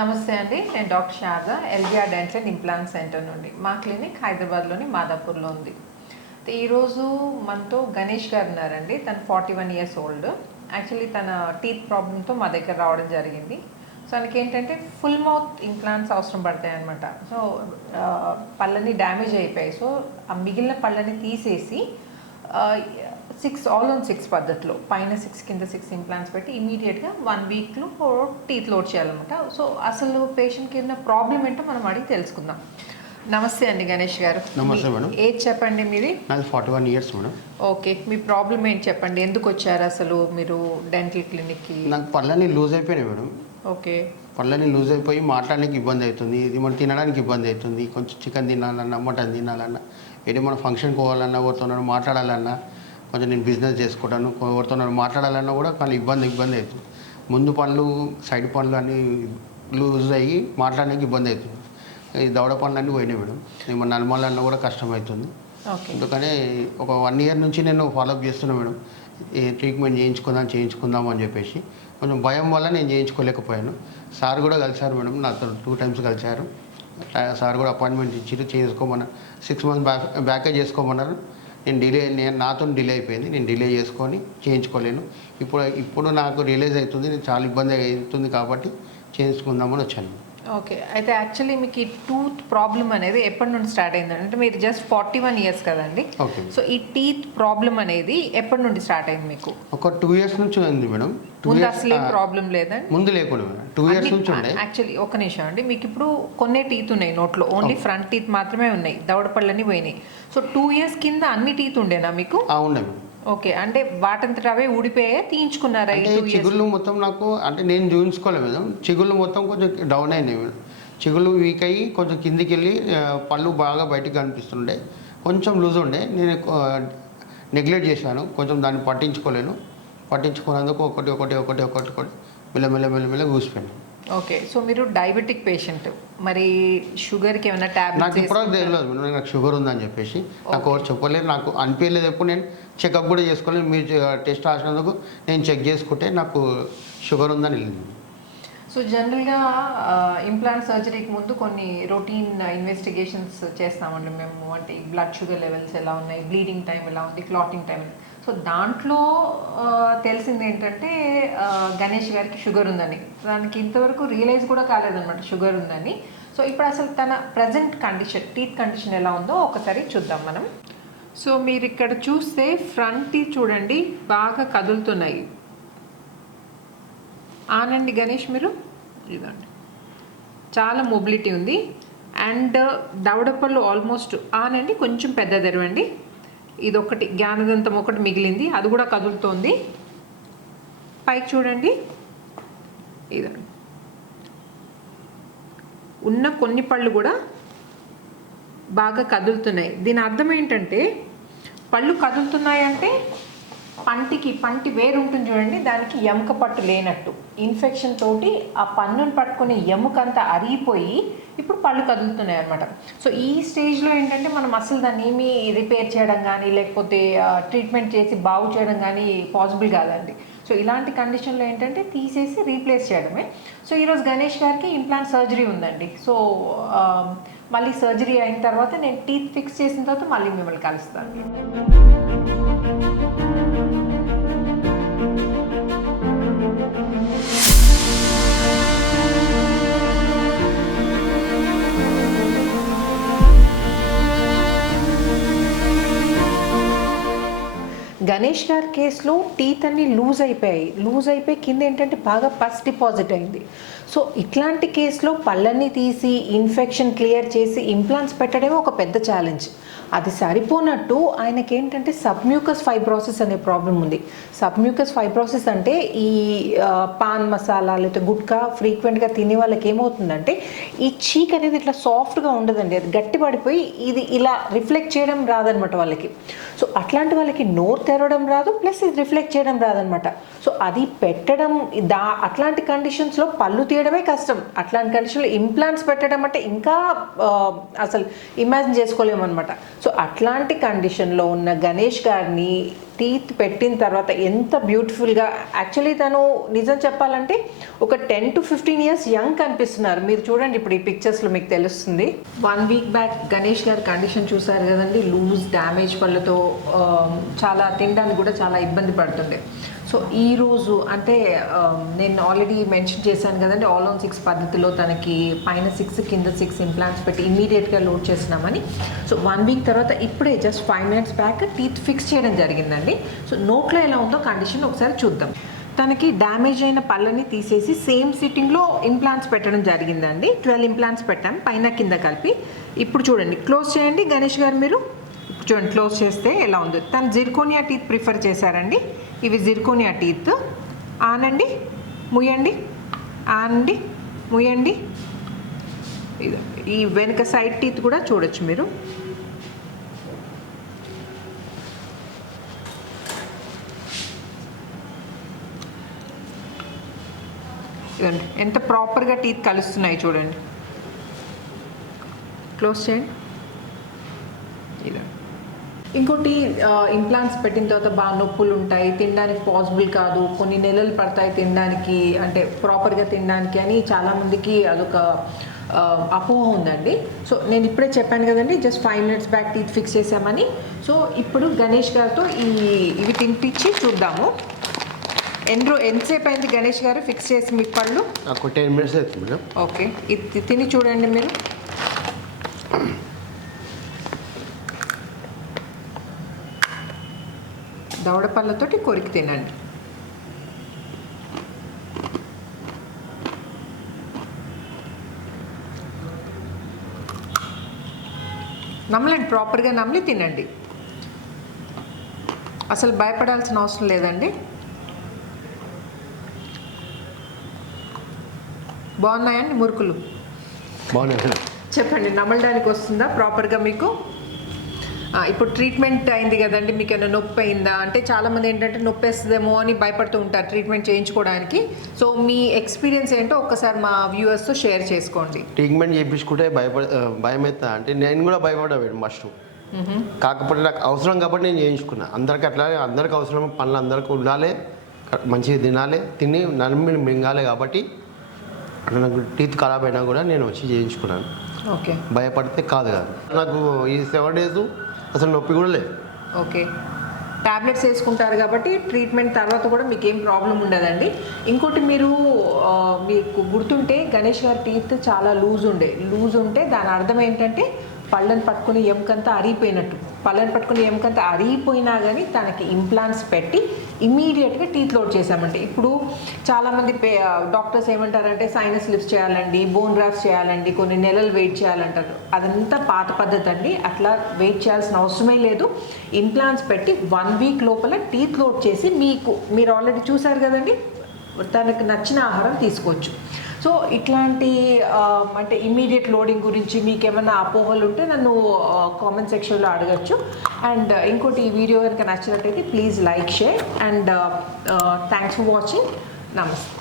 నమస్తే అండి, నేను doctor Sharada, LBR dental and implant centre నుండి. మా క్లినిక్ హైదరాబాద్లోని మాదాపూర్లో ఉంది. ఈరోజు మనతో గణేష్ గారు ఉన్నారండి. తను 41 years ఓల్డ్. యాక్చువల్లీ తన టీత్ ప్రాబ్లంతో మా దగ్గర రావడం జరిగింది. సో ఆయనకి ఏంటంటే ఫుల్ మౌత్ ఇంప్లాంట్స్ అవసరం పడతాయి అనమాట. సో పళ్ళని డ్యామేజ్ అయిపోయాయి. సో ఆ మిగిలిన పళ్ళని తీసేసి 6 all on 6 పద్ధతిలో పైన 6 కింద 6 ఇంప్లాంట్స్ పెట్టి ఇమీడియట్గా 1 weekలో టీత్ లోడ్ చేయాలన్నమాట. సో అసలు పేషెంట్కి ఉన్న ప్రాబ్లం ఏంటో మనం అడిగి తెలుసుకుందాం. నమస్తే అండి గణేష్ గారు. నమస్తే మేడం. ఏజ్ చెప్పండి మీది? నాది 41 years మేడం. ఓకే, మీ ప్రాబ్లం ఏంటి చెప్పండి. ఎందుకు వచ్చారు అసలు మీరు డెంటల్ క్లినిక్కి? నాకు పళ్ళని లూజ్ అయిపోయినాయి మేడం. ఓకే, పళ్ళని లూజ్ అయిపోయి మాట్లాడడానికి ఇబ్బంది అవుతుంది. ఇది మనం తినడానికి ఇబ్బంది అవుతుంది. కొంచెం చికెన్ తినాలన్నా, మటన్ తినాలన్నా, ఏదో మన ఫంక్షన్కి పోవాలన్నా, ఎవరితోనో మాట్లాడాలన్నా, కొంచెం నేను బిజినెస్ చేసుకుంటాను, ఎవరితోనో మాట్లాడాలన్నా కూడా కానీ ఇబ్బంది అవుతుంది. ముందు పళ్ళు, సైడ్ పళ్ళు అన్నీ లూజ్ అయ్యి మాట్లాడడానికి ఇబ్బంది అవుతుంది. ఈ దవడ పళ్ళు అన్నీ పోయినాయి మేడం. మన నలమాలన్నా కూడా కష్టమవుతుంది. అందుకనే ఒక 1 year నుంచి నేను ఫాలోఅప్ చేస్తున్నాను మేడం. ఈ ట్రీట్మెంట్ చేయించుకుందాం అని చెప్పేసి కొంచెం భయం వల్ల నేను చేయించుకోలేకపోయాను. సార్ కూడా కలిశారు మేడం, నాతో 2 times కలిశారు. సార్ కూడా అపాయింట్మెంట్ ఇచ్చి చేసుకోమన్నారు. 6 months బ్యాకే చేసుకోమన్నారు. నాతో డిలే అయిపోయింది. నేను డిలే చేసుకొని చేయించుకోలేను. ఇప్పుడు నాకు రియలైజ్ అవుతుంది నేను చాలా ఇబ్బంది అవుతుంది కాబట్టి చేయించుకుందామని వచ్చాను. ఓకే, అయితే యాక్చువల్లీ మీకు ఈ టూత్ ప్రాబ్లం అనేది ఎప్పటి నుండి స్టార్ట్ అయింది? అంటే మీరు జస్ట్ 41 years కదండి. ఓకే, సో ఈ టీత్ ప్రాబ్లం అనేది ఎప్పటి నుండి స్టార్ట్ అయింది మీకు? ఒక 2 years నుంచి ఉంది మేడం. అసలు ఏం ప్రాబ్లం లేదండి? ముందు లేకుండా మేడం, 2 years నుంచి ఉండే. యాక్చువల్లీ ఒక నిమిషం అండి, మీకు ఇప్పుడు కొన్ని టీత్ ఉన్నాయి నోట్లో, ఓన్లీ ఫ్రంట్ టీత్ మాత్రమే ఉన్నాయి, దవడ పళ్ళని పోయినాయి. సో 2 years కింద అన్ని టీత్ ఉండేనా మీకు? ఉండే మేడం. ఓకే, అంటే వాటంతట అవే ఊడిపోయా, తీయించుకున్నారా? చిగుళ్ళు మొత్తం నాకు అంటే నేను చూపించుకోలేదు మేడం. చిగుళ్ళు మొత్తం కొంచెం డౌన్ అయినాయి మేడం. చిగుళ్ళు వీక్ అయ్యి కొంచెం కిందికి వెళ్ళి పళ్ళు బాగా బయటకు కనిపిస్తుండే. కొంచెం లూజ్ ఉండే, నేను నెగ్లెక్ట్ చేశాను. కొంచెం దాన్ని పట్టించుకున్నందుకు ఒకటి మెల్లమెల్ల కూసిపోయాను. ఓకే, సో మీరు డయాబెటిక్ పేషెంట్, మరి షుగర్కి ఏమైనా టాబ్లెట్స్? నాకు ఇప్పుడు తెలియదు నాకు షుగర్ ఉందని చెప్పేసి. నాకు ఎవరు చెప్పలేదు, నాకు అనిపించలేదు. ఎప్పుడు నేను చెకప్ కూడా చేసుకోలేదు. మీరు టెస్ట్ రాసినందుకు నేను చెక్ చేసుకుంటే నాకు షుగర్ ఉందని వెళ్ళింది. సో జనరల్గా ఇంప్లాంట్ సర్జరీకి ముందు కొన్ని రొటీన్ ఇన్వెస్టిగేషన్స్ చేస్తామండి మేము. అంటే బ్లడ్ షుగర్ లెవెల్స్ ఎలా ఉన్నాయి, బ్లీడింగ్ టైం ఎలా ఉంది, క్లాటింగ్ టైం. సో దాంట్లో తెలిసింది ఏంటంటే గణేష్ గారికి షుగర్ ఉందని. దానికి ఇంతవరకు రియలైజ్ కూడా కాలేదన్నమాట షుగర్ ఉందని. సో ఇప్పుడు అసలు తన ప్రజెంట్ కండిషన్, టీత్ కండిషన్ ఎలా ఉందో ఒకసారి చూద్దాం మనం. సో మీరు ఇక్కడ చూస్తే ఫ్రంట్ టీత్ చూడండి బాగా కదులుతున్నాయి. ఆనండి గణేష్, మీరు ఇదండి చాలా మొబిలిటీ ఉంది. అండ్ దవడపళ్ళు ఆల్మోస్ట్ ఆనండి, కొంచెం పెద్ద తెరవండి. ఇదొకటి జ్ఞానదంతం ఒకటి మిగిలింది, అది కూడా కదులుతోంది. పైకి చూడండి, ఇదండి ఉన్న కొన్ని పళ్ళు కూడా బాగా కదులుతున్నాయి. దీని అర్థం ఏంటంటే పళ్ళు కదులుతున్నాయంటే పంటి వేరు ఉంటుంది చూడండి, దానికి ఎముక పట్టు లేనట్టు. ఇన్ఫెక్షన్ తోటి ఆ పన్నును పట్టుకునే ఎముకంతా అరిగిపోయి ఇప్పుడు పళ్ళు కదులుతున్నాయి అనమాట. సో ఈ స్టేజ్లో ఏంటంటే మనం అసలు దాన్ని ఏమీ రిపేర్ చేయడం కానీ లేకపోతే ట్రీట్మెంట్ చేసి బాగు చేయడం కానీ పాసిబుల్ కాదండి. సో ఇలాంటి కండిషన్లో ఏంటంటే తీసేసి రీప్లేస్ చేయడమే. సో ఈరోజు గణేష్ గారికి ఇంప్లాంట్ సర్జరీ ఉందండి. సో మళ్ళీ సర్జరీ అయిన తర్వాత నేను టీత్ ఫిక్స్ చేసిన తర్వాత మళ్ళీ మిమ్మల్ని కలుస్తాను. గణేష్ గారి కేసులో టీత్ అన్ని లూజ్ అయిపోయి కింద ఏంటంటే బాగా పస్ డిపాజిట్ అయింది. సో ఇట్లాంటి కేసులో పళ్ళన్నీ తీసి ఇన్ఫెక్షన్ క్లియర్ చేసి ఇంప్లాంట్స్ పెట్టడమే ఒక పెద్ద ఛాలెంజ్. అది సరిపోనట్టు ఆయనకి ఏంటంటే సబ్మ్యూకస్ ఫైబ్రోసిస్ అనే ప్రాబ్లం ఉంది. సబ్మ్యూకస్ ఫైబ్రోసిస్ అంటే ఈ పాన్ మసాలా లేకపోతే గుట్కా ఫ్రీక్వెంట్గా తినే వాళ్ళకి ఏమవుతుందంటే ఈ చీక్ అనేది ఇట్లా సాఫ్ట్గా ఉండదండి, అది గట్టి పడిపోయి ఇది ఇలా రిఫ్లెక్ట్ చేయడం రాదనమాట వాళ్ళకి. సో అట్లాంటి వాళ్ళకి నోరు తెరవడం రాదు, ప్లస్ ఇది రిఫ్లెక్ట్ చేయడం రాదనమాట. సో అది పెట్టడం అట్లాంటి కండిషన్స్లో పళ్ళు తీయడమే కష్టం. అట్లాంటి కండిషన్లో ఇంప్లాంట్స్ పెట్టడం అంటే ఇంకా అసలు ఇమాజిన్ చేసుకోలేము అనమాట. సో అట్లాంటి కండిషన్లో ఉన్న గణేష్ గారిని టీత్ పెట్టిన తర్వాత ఎంత బ్యూటిఫుల్గా, యాక్చువల్లీ తను నిజం చెప్పాలంటే ఒక 10 to 15 years యంగ్ కనిపిస్తున్నారు. మీరు చూడండి ఇప్పుడు ఈ పిక్చర్స్లో మీకు తెలుస్తుంది. 1 week బ్యాక్ గణేష్ గారి కండిషన్ చూసారు కదండి, లూజ్ డ్యామేజ్ పళ్ళతో చాలా తినడానికి కూడా చాలా ఇబ్బంది పడుతుండే. సో ఈరోజు అంటే నేను ఆల్రెడీ మెన్షన్ చేశాను కదండి, ఆల్ ఆన్ 6 పద్ధతిలో తనకి పైన 6 కింద 6 ఇంప్లాంట్స్ పెట్టి ఇమ్మీడియట్గా లోడ్ చేసినామని. సో 1 week తర్వాత ఇప్పుడే just 5 minutes back teeth fix చేయడం జరిగిందండి. సో నోట్లో ఎలా ఉందో కండిషన్ ఒకసారి చూద్దాం. తనకి డ్యామేజ్ అయిన పళ్ళని తీసేసి సేమ్ సిట్టింగ్లో ఇంప్లాంట్స్ పెట్టడం జరిగిందండి. 12 ఇంప్లాంట్స్ పెట్టాం పైన కింద కలిపి. ఇప్పుడు చూడండి, క్లోజ్ చేయండి గణేష్ గారు మీరు. చూడండి క్లోజ్ చేస్తే ఎలా ఉందో. తను జిర్కోనియా టీత్ ప్రిఫర్ చేశారండి. ఇవి జిర్కోనియా టీత్. ఆనండి, ముయ్యండి, ఆనండి, ముయ్యండి. ఈ వెనుక సైడ్ టీత్ కూడా చూడొచ్చు మీరు. ఇదండి ఎంత ప్రాపర్గా టీత్ కలుస్తున్నాయి చూడండి. క్లోజ్ చేయండి. ఇదండి. ఇంకోటి ఇంప్లాంట్స్ పెట్టిన తర్వాత బాగా నొప్పులు ఉంటాయి, తినడానికి పాసిబుల్ కాదు, కొన్ని నెలలు పడతాయి తినడానికి, అంటే ప్రాపర్గా తినడానికి అని చాలామందికి అదొక అపోహ ఉందండి. సో నేను ఇప్పుడే చెప్పాను కదండి, just 5 minutes back teeth fix చేసామని. సో ఇప్పుడు గణేష్ గారితో ఇవి తినిపించి చూద్దాము. ఎంతసేపు అయింది గణేష్ గారు ఫిక్స్ చేసి మీ పళ్ళు? ఒక 10 minutes అవుతుంది మేడం. ఓకే, ఇది తిని చూడండి మీరు. దవడ పళ్ళతోటి కొరికి తినండి. నమ్మలండి, ప్రాపర్గా నమ్మలి తినండి. అసలు భయపడాల్సిన అవసరం లేదండి. బాగున్నాయండి మురుకులు? బాగున్నాయి. చెప్పండి, నమ్మడానికి వస్తుందా ప్రాపర్గా మీకు? ఇప్పుడు ట్రీట్మెంట్ అయింది కదండి, మీకు ఏమైనా నొప్పి అయిందా అంటే చాలామంది ఏంటంటే నొప్పి వేస్తుందేమో అని భయపడుతూ ఉంటారు ట్రీట్మెంట్ చేయించుకోవడానికి. సో మీ ఎక్స్పీరియన్స్ ఏంటో ఒక్కసారి మా వ్యూవర్స్తో షేర్ చేసుకోండి. ట్రీట్మెంట్ చేయించుకుంటే భయం అవుతా అంటే నేను కూడా భయపడ్డా మస్ట్. కాకపోతే నాకు అవసరం కాబట్టి నేను చేయించుకున్నా. అందరికి అట్లా అందరికి అవసరం, పనులు అందరికీ ఉండాలి, మంచిగా తినాలి, తిని నమ్మి మింగాలి. కాబట్టి నాకు టీత్ ఖరాబ్ అయినా కూడా నేను వచ్చి చేయించుకున్నాను. ఓకే, భయపడితే కాదు. నాకు ఈ 7 days అసలు నొప్పి కూడా లేదు. ఓకే, టాబ్లెట్స్ వేసుకుంటారు కాబట్టి ట్రీట్మెంట్ తర్వాత కూడా మీకు ఏం ప్రాబ్లం ఉండదండి. ఇంకోటి మీకు గుర్తుంటే గణేష్ గారి టీత్ చాలా లూజ్ ఉంటే దాని అర్థం ఏంటంటే పళ్ళని పట్టుకుని ఎముకంతా అరిగిపోయినట్టు. పళ్ళని పట్టుకుని ఎముకంతా అరిగిపోయినా కానీ తనకి ఇంప్లాంట్స్ పెట్టి ఇమ్మీడియట్గా టీత్ లోడ్ చేసామంటే. ఇప్పుడు చాలామంది డాక్టర్స్ ఏమంటారంటే సైనస్ లిఫ్ట్స్ చేయాలండి, బోన్ గ్రాఫ్ట్స్ చేయాలండి, కొన్ని నెలలు వెయిట్ చేయాలంటారు. అదంతా పాత పద్ధతి అండి. అట్లా వెయిట్ చేయాల్సిన అవసరమే లేదు. ఇంప్లాంట్స్ పెట్టి 1 week లోపల టీత్ లోడ్ చేసి మీరు ఆల్రెడీ చూసారు కదండి, తనకు నచ్చిన ఆహారం తీసుకోవచ్చు. సో ఇట్లాంటి అంటే ఇమీడియట్ లోడింగ్ గురించి మీకు ఏమైనా అపోహలు ఉంటే నన్ను కామెంట్ సెక్షన్లో అడగచ్చు. అండ్ ఇంకోటి, ఈ వీడియో కనుక నచ్చినట్టయితే please like, share and thanks for watching. నమస్తే.